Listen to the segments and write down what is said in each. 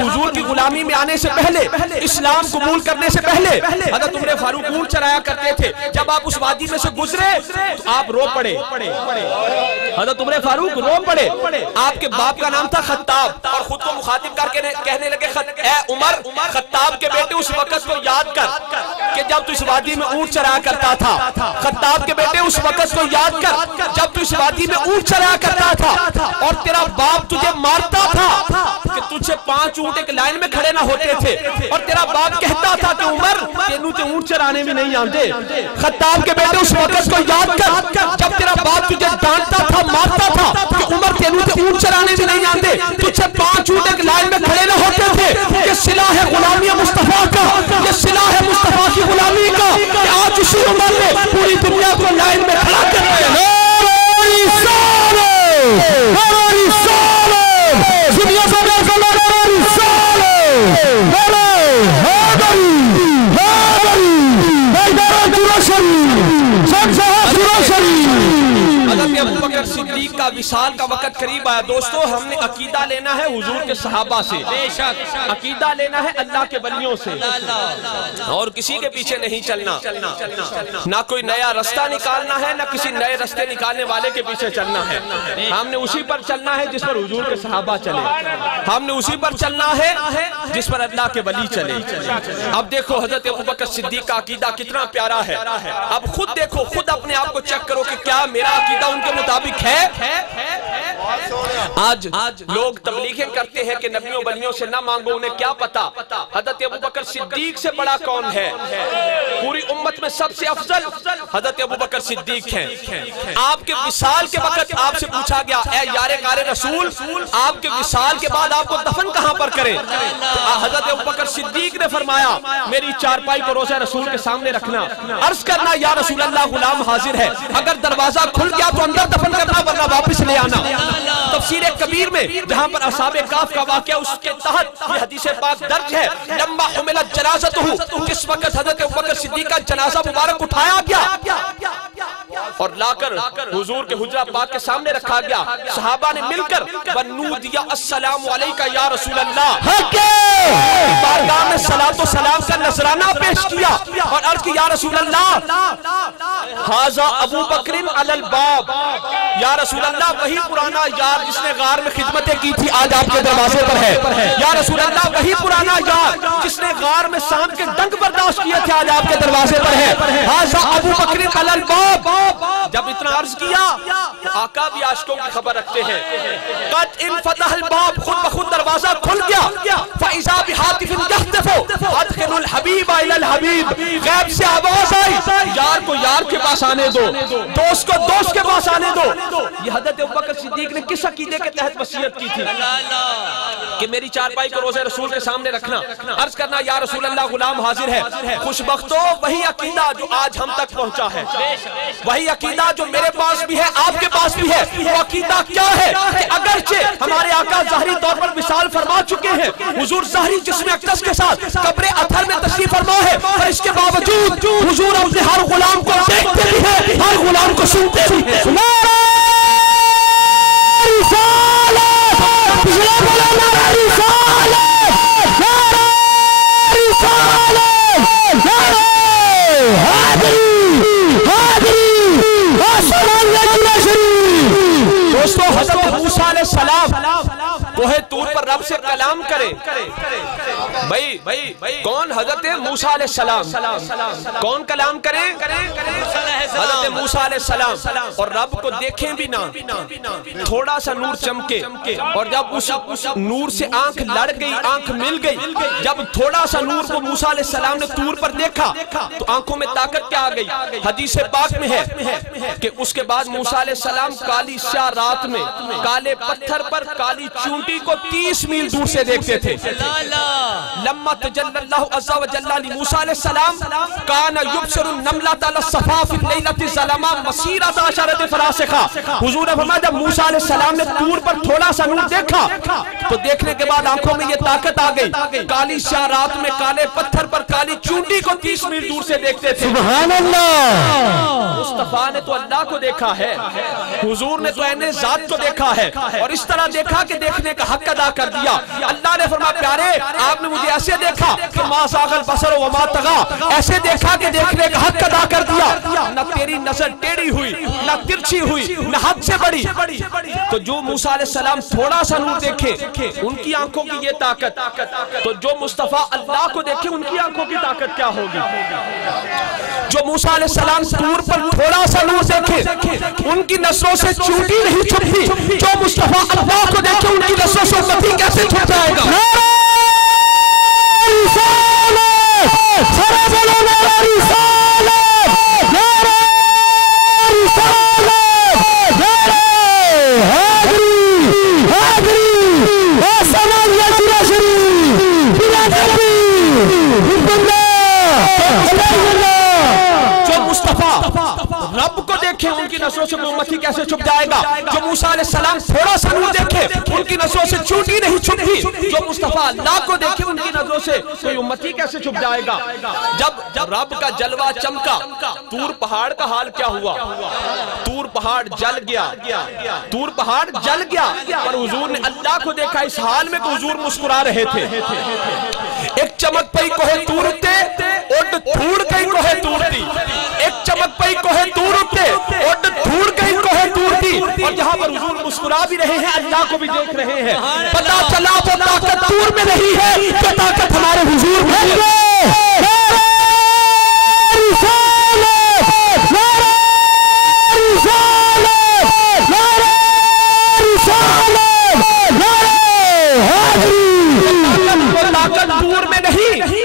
पर हुजूर की गुलामी में आने से पहले, इस्लाम कबूल करने से पहले हज़रत उमर फारूक ऊंट चराया करते थे। जब आप उस वादी में से गुजरे तो आप रो पड़े। हज़रत उमर फारूक रो पड़े। आपके बाप का नाम था खत्ताब और खुद को मुखातिब करके कहने लगे, ए उमर, खत्ताब के बेटे उस वक्त को याद कर कि जब तू इस वादी में ऊंट चराया करता था। खत्ताब के बेटे उस वक्त को याद कर जब तू इस वादी में ऊंट चराया करता था और तेरा बाप तुझे मारता था कि तुझे 5 ऊंट एक लाइन में खड़े ना होते थे और तेरा बाप कहता था कि उमर तेनू ते ऊंट चराने भी नहीं आते। खत्ताब के बेटे उस वक्त को याद कर जब तेरा बाप तुझे डांटता था, मारता था कि उमर तेनू ते ऊंट चराने भी नहीं आते, तुझे 5 ऊंट एक लाइन में खड़े ना होते थे। ये सिला है गुलामी मुस्तफा का, ये सिला है मुस्तफा की गुलामी का कि आज उसी उमर ने पूरी दुनिया को लाइन में खड़ा कर दिया। अबू बकर सिद्दीक का विसाल का वक्त करीब आया। दोस्तों, हमने अकीदा लेना है हुजूर के सहाबा से, अकीदा लेना है अल्लाह के वलियों से और किसी के पीछे नहीं चलना। ना कोई नया रास्ता निकालना है, ना किसी नए रास्ते निकालने वाले के पीछे चलना है। हमने उसी पर चलना है जिस पर हुजूर के सहाबा चले, हमने उसी पर चलना है जिस पर अल्लाह के वली चले। अब देखो हजरत अबू बकर सिद्दीक का अकीदा कितना प्यारा है। अब खुद देखो, खुद अपने आप को चेक करो कि क्या मेरा अकीदा उनके मुताबिक है। आज लोग तबलीगें करते हैं कि नबियों वलियों से ना मांगो, उन्हें क्या पता हजरत अबू बकर सिद्दीक से बड़ा कौन है। पूरी उम्मत में सबसे अफजल हजरत अबू बकर सिद्दीक हैं। आपके विसाल के वक्त आपसे पूछा गया, ए यारे गारे रसूल, आपके विसाल के बाद आपको दफन कहां पर करें। हजरत अबू बकर सिद्दीक ने फरमाया, मेरी चारपाई को रोज़े रसूल के सामने रखना, अर्ज करना या रसूल अल्लाह गुलाम हाजिर है, अगर दरवाजा खुल गया तो अंदर दफन करना वरना वापस ले आना। तफसीर कबीर में जहां पर असहाबे काफ का वाकया उसके तहत ये हदीस पाक दर्ज है, लम्मा हुमिलत जनाज़तहु, जिस वक्त हजरत अबू बकर सिद्दीक का जनाजा मुबारक उठाया गया और लाकर हुजूर के हुजरा पाक के सामने रखा गया, सहाबा ने मिलकर वनूदिया अस्सलामु अलैका या रसूल अल्लाह, बारगाह में सलातो सलाम का नजराना पेश किया और अर्ज की, या रसूल अल्लाह, हाजा अबू बकरिन अलल बाब, या रसूल अल्लाह वही पुराना यार जिसने गार में खिदमतें की थी आज आपके दरवाजे पर है। या रसूल अल्लाह वही पुराना यार जिसने गार में सांप के डंक बर्दाश्त किए थे आज आपके दरवाजे पर है। हाजा अबू बकरिन अलल बाब। जब इतना अर्ज किया तो आका भी आशिकों की खबर रखते हैं, कद इन फतहल बाब, खुद ब खुद दरवाजा खुल गया। फइज़ा बिहातिफिन यहतफु अदखिलुल हबीब इलल हबीब, गैब से आवाज आई, यार को यार के पास आने दो, दोस्त को दोस्त के पास आने दो। ये हजरत अबू बकर सिद्दीक ने किस अकीदे के तहत वसीयत की थी कि मेरी चारपाई को रोज़े रसूल के सामने रखना, अर्ज करना या रसूल अल्लाह गुलाम हाजिर है। खुशबख्तों, वही अकीदा जो आज हम तक पहुंचा है, वही अकीदा जो मेरे पास भी है, आपके पास भी है। वो अकीदा क्या है कि अगरचे हमारे आका ज़ाहिरी तौर पर विसाल फरमा चुके हैं, हुजूर ज़ाहिरी जिस्म अक़दस के साथ कब्र अतहर में तशरीफ फरमा है, पर इसके बावजूद हुजूर अपने हर गुलाम को देखते भी है, हर गुलाम को सुनते भी है। दोस्तों, हज़रत मूसा अलैहिस्सलाम कोहे तूर पर रब से कलाम करे। भाई कौन? हजरत मूसा अलैहिस्सलाम। कौन कलाम करे? हजरत मूसा अलैहिस्सलाम। और रब को देखें भी ना, थोड़ा सा नूर चमके और जब उस नूर से आंख लड़ गई, आंख मिल गई, जब थोड़ा सा नूर को मूसा अलैहिस्सलाम ने तूर पर देखा तो आंखों में ताकत क्या आ गई। हदीस पाक में है कि उसके बाद मूसा अलैहिस्सलाम काली स्याह रात में काले पत्थर पर काली चूंटी को 30 मील दूर से देखते थे। लम्मा तजल्लल्लाहु अज़्ज़ा व जल्ला लि मूसा अलैहिस्सलाम काना युबसिरु नमलता अला सफा फिल लैलति ज़लमा मसीरत अशरत फरासिखा। हुजूर ने फरमाया जब मूसा अलैहिस्सलाम ने तूर पर थोड़ा सा नूर देखा तो देखने के बाद आंखों में ये ताकत आ गई। काली शाह रात में काले पत्थर पर काली चूंटी को 30 मील दूर से देखते थे। सुभान अल्लाह। मुस्तफा ने तो अल्लाह को देखा है, हुजूर ने तो ऐने जात को देखा है और इस तरह देखा कि देखने का हक अदा कर दिया। अल्लाह ने फरमाया प्यारे आपने मुझे ऐसे देखा कि मा ज़ाग़ल बसर व मा तग़ा, ऐसे देखा कि देखने का हक अदा कर दिया। न तेरी नजर टेढ़ी हुई, न तिरछी हुई, न हद से बड़ी। तो जो मूसा अलैहिस्सलाम थोड़ा सा नूर देखे उनकी आंखों की ये ताकत, तो जो मुस्तफा अल्लाह को देखे उनकी आंखों की ताकत क्या होगी। जो मूसा अलैहिस्सलाम तूर पर थोड़ा सा नूर देखे उनकी नसों से चूंटी नहीं छुपती। जो मुस्तफा अल्लाह को देखे उनकी नसों से उम्मती कैसे छुप जाएगा। रब को देखे उनकी नसों से उम्मती कैसे छुप जाएगा। जो मूसा अलैहिस्सलाम थोड़ा सा नूर देखे उनकी नसों से चूंटी नहीं छुपती। जो मुस्तफा अल्लाह को देखे उनकी नजरों से कोई उम्मती कैसे छुप जाएगा। जब रब का जलवा चमका तूर पहाड़ का हाल क्या हुआ। तूर पहाड़ जल गया, तूर पहाड़ जल गया, पर हुजूर ने अल्लाह को देखा इस हाल में तो हुजूर मुस्कुरा रहे थे। एक चमक पई कोहे तूर उठते उड धूड़ गई कोहे तूर दी। एक चमक पई कोहे तूर उठते उड धूड़ गई कोहे तूर दी। और जहां पर हुजूर मुस्कुरा भी रहे हैं अल्लाह को भी देख रहे हैं। पता चला वो ताकत तूर में नहीं है, जो ताकत हमारे हुजूर में है।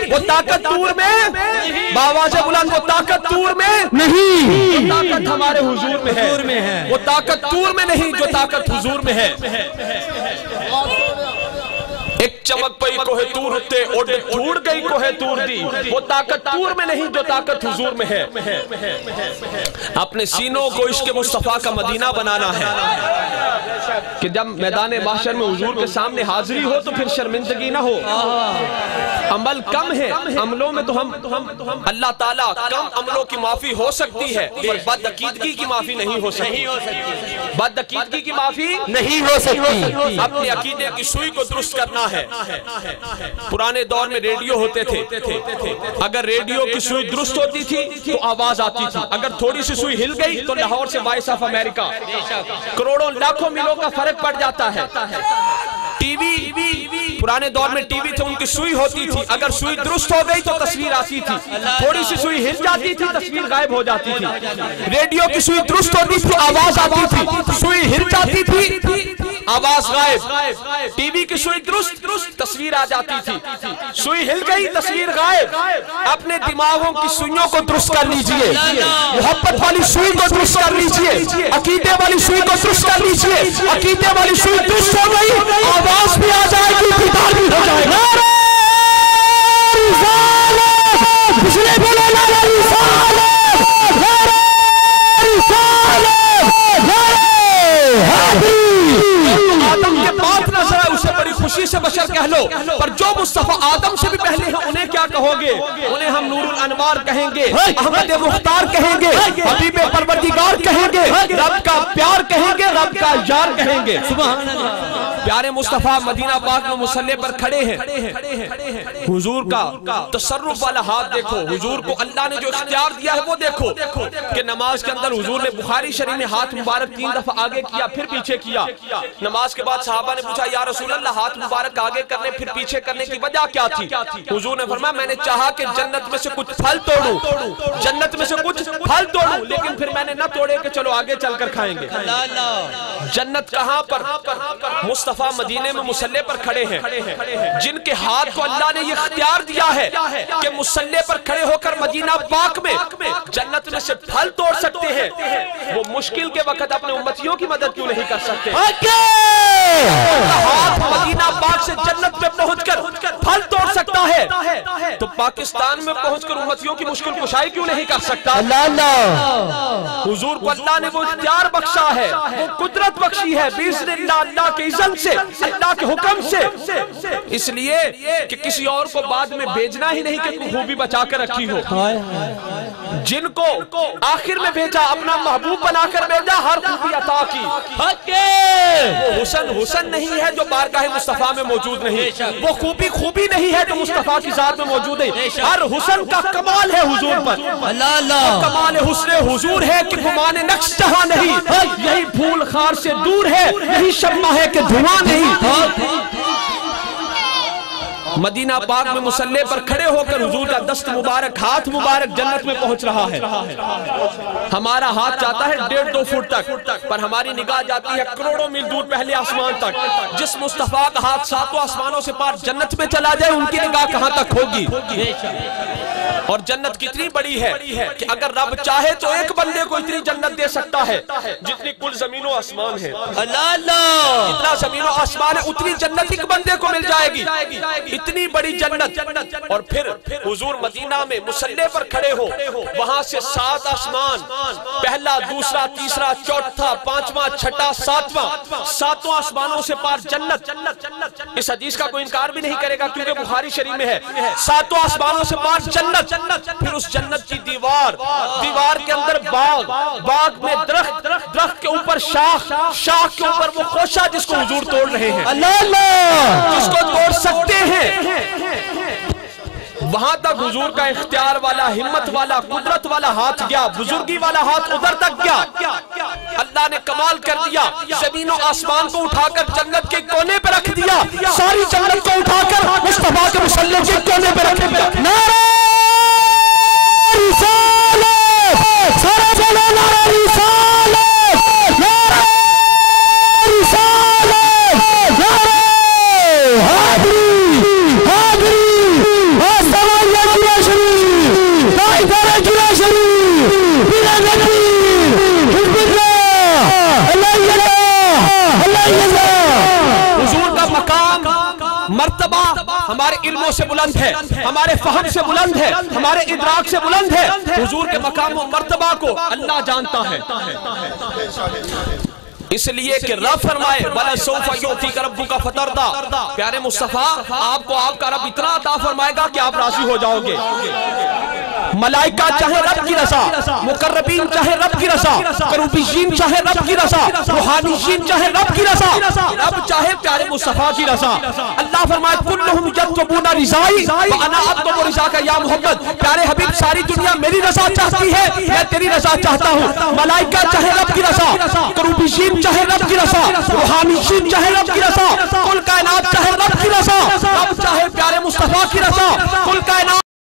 वो ताकत दूर में बाबा से बुलंद, वो ताकत दूर में नहीं, वो ताकत हमारे हुजूर में है। वो ताकत दूर में नहीं जो ताकत हुजूर में है। एक चमक पई कोहे तूर उठते उड धूड़ गई कोहे तूर दी। वो ताकत तूर में नहीं जो ताकत हुजूर में है। अपने सीनों को इश्क मुस्तफा का मदीना बनाना है कि जब मैदान माशर में हुजूर के सामने हाजिरी हो तो फिर शर्मिंदगी ना हो। अमल कम है, अमलों में तो हम अल्लाह ताला कम अमलों की माफी हो सकती है पर बदअकीदगी की माफी नहीं हो सकती। बदअकीदगी की माफी नहीं हो सकती। अपने अकीदे की सुई को दुरुस्त करना है। पुराने दौर में रेडियो होते थे, अगर रेडियो की सुई दुरुस्त होती थी तो आवाज आती थी। अगर थोड़ी सी सुई हिल गई तो लाहौर से वॉइस ऑफ अमेरिका करोड़ों लाखों मीलों का फर्क पड़ जाता है। टीवी पुराने दौर में टीवी थे, उनकी सुई होती थी, अगर सुई दुरुस्त हो गई तो तस्वीर आती थी, थोड़ी सी सुई हिल जाती थी तस्वीर गायब हो जाती थी। रेडियो की सुई दुरुस्त होती थी आवाज आती थी, सुई हिल जाती थी आवाज गायब। टीवी की सुई दुरुस्त तस्वीर आ जाती थी, सुई हिल गई तस्वीर गायब। अपने दिमागों की सुइयों को दुरुस्त कर लीजिए, मोहब्बत वाली सुई को दुरुस्त कर लीजिए, अकीदे वाली सुई को दुरुस्त कर लीजिए। अकीदे वाली सुई दुरुस्त हो गई आवाज भी आ जाएगी, दीदार भी हो जाएगा। आदम के बाद नजर आए उसे बड़ी खुशी से बशर कह लो, पर जो मुस्तफा आदम से भी पहले हैं उन्हें क्या कहोगे। उन्हें हम नूरुल अनवार कहेंगे, अहमद मुख्तार कहेंगे, हबीब परवरदिगार कहेंगे, रब का प्यार कहेंगे, रब का यार कहेंगे। सुभान अल्लाह। प्यारे मुस्तफा मदीना पाक में मुसल्ले पर खड़े हैं, हुजूर का तसर्रुफ वाला हाथ देखो, हुजूर को अल्लाह ने जो इख्तियार दिया है वो देखो कि नमाज के अंदर हुजूर ने बुखारी शरीफ में हाथ मुबारक 3 दफा आगे किया फिर पीछे किया। नमाज के बाद सहाबा ने पूछा या रसूल अल्लाह हाथ मुबारक आगे करने फिर पीछे करने की वजह क्या थी। हुजूर ने फरमाया मैंने चाहा कि जन्नत में से कुछ फल तोड़ूं, जन्नत में से कुछ फल तोड़ूं, लेकिन फिर मैंने न तोड़े कि चलो आगे चलकर खाएंगे। जन्नत कहां पर? मुस्तफा मदीने में मुसल्ले पर खड़े हैं, जिनके हाथ को अल्लाह ने ये इख्तियार दिया है कि मुसल्ले पर खड़े होकर मदीना पाक में जन्नत में से फल तोड़ सकते हैं। वो मुश्किल के वक्त अपने उम्मतियों की मदद क्यों नहीं कर सकते? हाथ मदीना पाक से जन्नत में पहुंचकर फल तोड़ सकता है तो पाकिस्तान में पहुंचकर उम्मतियों की मुश्किल कुशाई क्यों नहीं कर सकता? हुजूर को अल्लाह ने वो इख्तियार बख्शा है, वो कुदरत बख्शी है बिइज़्निल्लाह, अल्लाह के इज़्न से, अल्लाह के हुक्म से। इसलिए कि किसी और को बाद में भेजना ही नहीं कि खूबी बचा कर रखी हो। जिनको आखिर में भेजा, अपना महबूब बनाकर भेजा, हर खूबी अता की। वो हुसन नहीं है जो बारगाह मुस्तफा में मौजूद नहीं, वो खूबी नहीं है जो मुस्तफा की जात में मौजूद है। हर हुसन का कमाल है हुजूर पर। कमाल हुस्न हुजूर है कि गुमाने नक्श जहां नहीं, यही फूल खार से दूर है, यही शम्मा है कि धुआं नहीं। मदीना पाक में मुसल्ले पर खड़े होकर हुजूर का दस्त मुबारक, हाथ मुबारक जन्नत में पहुंच रहा है। हमारा हाथ जाता है 1.5-2 फुट तक, पर हमारी निगाह जाती है करोड़ों मील दूर पहले आसमान तक। जिस मुस्तफा का हाथ 7 आसमानों से पार जन्नत में चला जाए, उनकी निगाह कहां तक होगी? और जन्नत कितनी बड़ी है कि अगर रब चाहे तो एक बंदे को इतनी जन्नत दे सकता है जितनी कुल जमीनों आसमान है। जितना जमीनों आसमान है उतनी जन्नत एक बंदे को मिल जाएगी, इतनी बड़ी जन्नत। और फिर हुजूर मदीना में मुसल्ले पर खड़े हो, वहां से 7 आसमान, पहला, दूसरा, तीसरा, चौथा, 5वां, छठा, 7वां, 7 आसमानों से पार जन्नत। इस हदीस का कोई इनकार भी नहीं करेगा क्योंकि बुखारी शरीफ में है। 7 आसमानों से पार जन्नत, फिर उस जन्नत की दीवार के अंदर बाग में दरख्त के ऊपर शाख के ऊपर वो खोशा जिसको हुजूर तोड़ रहे हैं, जिसको तोड़ सकते हैं। वहां तक हुजूर का इख्तियार वाला, हिम्मत वाला, कुदरत वाला हाथ गया, बुजुर्गी वाला हाथ उधर तक गया। अल्लाह ने कमाल कर दिया, जमीनों आसमान को उठाकर जन्नत के कोने पे रख दिया, सारी जन्नत को उठाकर मुस्तफा के मुसल्ले के कोने पे रख दिया। नारे रिसालत, सारा बोलो नारे रिसालत, नारे रिसालत, नारे हादरी, हादरी, आसमान की शरीफ, ताइफा की शरीफ, बिला नबी, हिजबुल्लाह, अल्लाह। हुजूर का मकाम, मर्तबा हमारे इल्मों से बुलंद है, हमारे फहम से बुलंद है, हमारे इदराक से बुलंद है। हुजूर के मकाम और मर्तबा को अल्लाह जानता है, इसलिए कि रब फरमाए वला सौफा युतीका रब्बुका फतरदा। प्यारे मुस्तफा, आपको आपका रब इतना अता फरमाएगा कि आप राजी हो जाओगे। मलाइका चाहे रब की रज़ा, मुकर्रबीन चाहे रब की रज़ा, करूबीन चाहे रब की रज़ा, रूहानीन चाहे रब की रज़ा, रब चाहे प्यारे मुस्तफा की रज़ा। अल्लाह फरमाए कुल्लुहुम यतलबूना रिज़ाई व अना अतलबु रिज़ाका या मोहम्मद। प्यारे हबीब, सारी दुनिया मेरी रज़ा चाहती है, मैं तेरी रज़ा चाहता हूँ। मलाइका चाहे रब की रज़ा, करूबीन चाहे रब की रज़ा, रूहानीन चाहे रब की रज़ा, कुल कायनात चाहे रब की रज़ा, रब चाहे प्यारे मुस्तफा की रज़ा, कुल कायनात